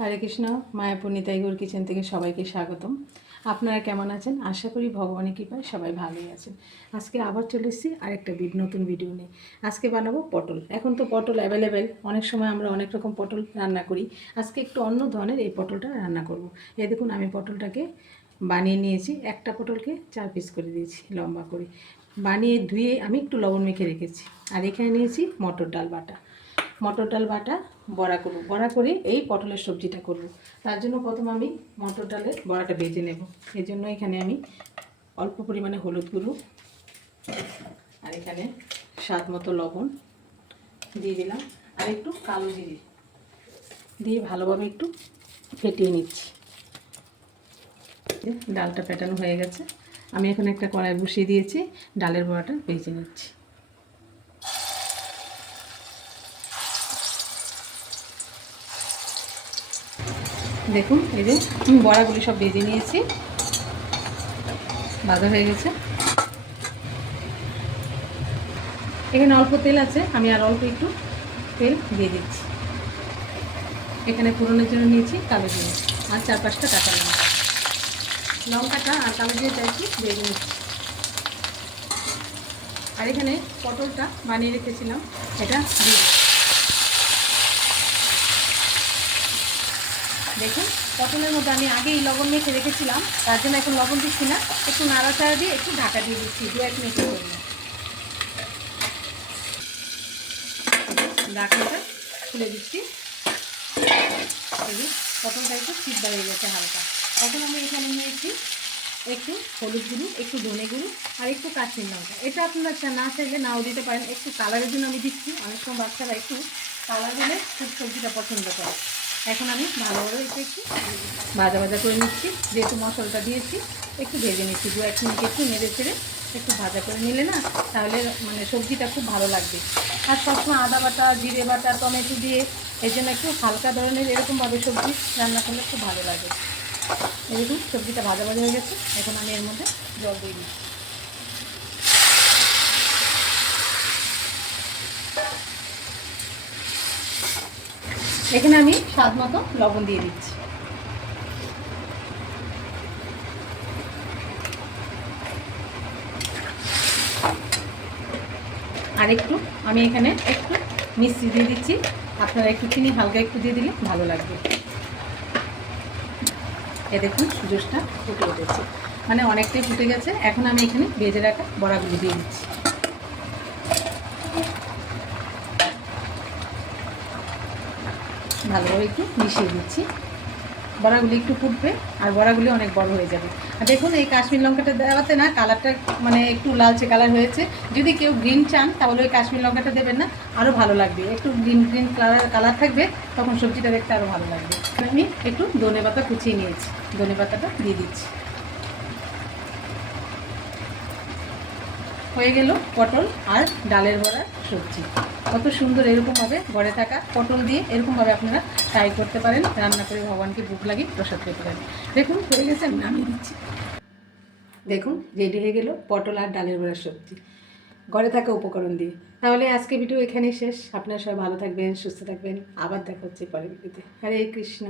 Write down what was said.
হরে Krishna. Mayapur Nitai Gour kitchen থেকে সবাইকে স্বাগতম। আপনারা কেমন আছেন? আশা করি ভগবানের কৃপায় সবাই ভালোই আছেন। আজকে আবার চলে এসেছি আরেকটা নতুন ভিডিও নিয়ে। আজকে বানাবো পটল। এখন তো পটল অ্যাভেলেবেল, অনেক সময় আমরা অনেক রকম পটল রান্না করি। আজকে একটু অন্য ধরনের এই পটলটা রান্না করব। এই দেখুন, আমি পটলটাকে বানিয়ে নিয়েছি। একটা পটলকে 4 পিস করে দিয়েছি লম্বা করে। বানিয়ে ধুয়ে আমি একটু লবণ মেখে রেখেছি। আর এখানে নিয়েছি মটর ডাল বাটা। মটর ডাল বাটা বড়া করব। বড়া করে এই পটলের সবজিটা করব। তার জন্য প্রথম আমি মটর ডালের বড়াটা ভেজে নেব। এই জন্য এখানে আমি অল্প পরিমাণে হলুদ গুঁড়ো আর এখানে স্বাদ মতো লবণ দিয়ে দিলাম, আর একটু কালো জিরে দিয়ে ভালোভাবে একটু ফেটিয়ে নিচ্ছি। ডালটা ফেটানো হয়ে গেছে। আমি এখন একটা কড়াই বসিয়ে দিয়েছি, ডালের বড়াটা ভেজে নিচ্ছি। দেখুন, এই যে বড়াগুলি সব ভেজে নিয়েছি, ভাজা হয়ে গেছে। এখানে অল্প তেল আছে, আমি আর অল্প একটু তেল দিয়ে দিচ্ছি। এখানে ফোড়নের জন্য নিয়েছি কালো জিরে আর 4-5টা কাঁচা লঙ্কা। লঙ্কাটা আর কালো জিরেটা একটু ভেজে নিচ্ছি। আর এখানে পটলটা বানিয়ে রেখেছিলাম, এটা দিয়ে দিচ্ছি। দেখুন, পটলের মধ্যে আমি আগেই লবণ মেখে রেখেছিলাম, তার জন্য এখন লবণ দিচ্ছি না। একটু নাড়াচাড়া দিয়ে একটু ঢাকা দিয়ে দিচ্ছি 2-1 মিনিটের জন্য। ঢাকাটা খুলে দিচ্ছি। এই যে পটলটা একটু সিদ্ধ হয়ে গেছে হালকা। এখন আমি এখানে নিয়েছি একটু হলুদ গুঁড়ো, একটু ধনে গুঁড়ো আর একটু কাশ্মীর লঙ্কা। এটা আপনারা না চাইলে নাও দিতে পারেন, একটু কালারের জন্য আমি দিচ্ছি। অনেক সময় বাচ্চারা একটু কালার দিলে খুব সবজিটা পছন্দ করে। এখন আমি ভালোভাবে একটু ভাজা ভাজা করে নিচ্ছি। যেহেতু মশলাটা দিয়েছি, একটু ভেজে নিচ্ছি 2-1 মিনিট। একটু নেড়ে চেড়ে একটু ভাজা করে নিলে না, তাহলে মানে সবজিটা খুব ভালো লাগবে। আর সবসময় আদা বাটা, জিরে বাটা, টমেটো দিয়ে এই জন্য একটু হালকা ধরনের এরকমভাবে সবজি রান্না করলে খুব ভালো লাগে। এরকম সবজিটা ভাজা ভাজা হয়ে গেছে। এখন আমি এর মধ্যে জল দিয়ে দিচ্ছি। এখানে আমি স্বাদ মতো লবণ দিয়ে দিচ্ছি। আর একটু আমি এখানে একটু মিষ্টি দিয়ে দিচ্ছি। আপনারা একটু চিনি হালকা একটু দিয়ে দিলে ভালো লাগবে। এ দেখুন, জুসটা ফুটে উঠেছে, মানে অনেকটাই ফুটে গেছে। এখন আমি এখানে ভেজে রাখা বড়াগুলি দিয়ে দিচ্ছি। ভালোভাবে একটু মিশিয়ে দিচ্ছি। বড়াগুলি একটু ফুটবে আর বড়াগুলি অনেক বড় হয়ে যাবে। আর দেখুন, এই কাশ্মীর লঙ্কাটা দেওয়াতে না কালারটা মানে একটু লালচে কালার হয়েছে। যদি কেউ গ্রিন চান তাহলে ওই কাশ্মীর লঙ্কাটা দেবেন না, আরও ভালো লাগবে। একটু গ্রিন গ্রিন কালার থাকবে, তখন সবজিটা দেখতে আরও ভালো লাগবে। আমি একটু ধনেপাতা কুচিয়ে নিয়েছি, ধনেপাতাটা দিয়ে দিচ্ছি। হয়ে গেল পটল আর ডালের বড়ার সবজি। কত সুন্দর! এরকমভাবে ঘরে থাকা পটল দিয়ে এরকমভাবে আপনারা ট্রাই করতে পারেন, রান্না করে ভগবানকে ভোগ লাগিয়ে প্রসাদ পেতে পারেন। দেখুন, হয়ে গেছে, আমি নামিয়ে দিচ্ছি। দেখুন, রেডি হয়ে গেল পটল আর ডালের বড়ার সবজি, ঘরে থাকা উপকরণ দিয়ে। তাহলে আজকে ভিডিও এখানেই শেষ। আপনারা সবাই ভালো থাকবেন, সুস্থ থাকবেন। আবার দেখা হচ্ছে পরের ভিডিওতে। হরে কৃষ্ণ।